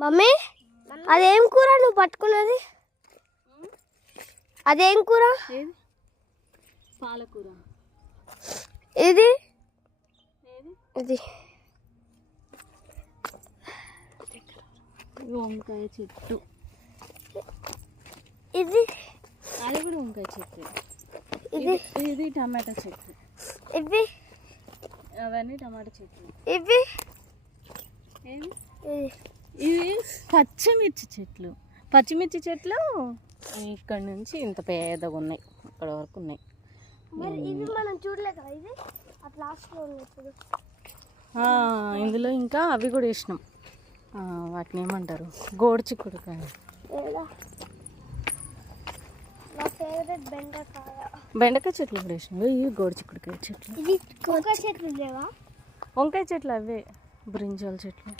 Mummy అదేం కూర నువ్వు పట్టుకున్నది? అదేం కూర? పాలకూర. ఇది ఇది వంకాయ చెట్టు. ఇది అది కూడా వంకాయ చెట్టు. ఇది ఇది టమాటా చెట్టు. ఇవి అవన్నీ టమాటా చెట్లు. ఇవి ఇవి పచ్చిమిర్చి చెట్లు. పచ్చిమిర్చి చెట్లు ఇక్కడ నుంచి ఇంత పెద్దగా ఉన్నాయి, అక్కడ వరకు ఉన్నాయి. మరి ఇవి మనం చూడలే కదా, ఇది అట్ లాస్ట్లో ఉన్నాయి ఇప్పుడు. ఇందులో ఇంకా అవి కూడా వేసినాం, వాటిని ఏమంటారు, గోడు చిక్కుడుకాయ. నా ఫేవరెట్ బెండకాయ. బెండకాయ చెట్లు కూడా వేసినాం. ఇవి గోడు చిక్కుడుకాయ చెట్లు. ఇది వంకాయ చెట్లు లేవా? వంకాయ చెట్లు అవే, బ్రింజాల్ చెట్లు.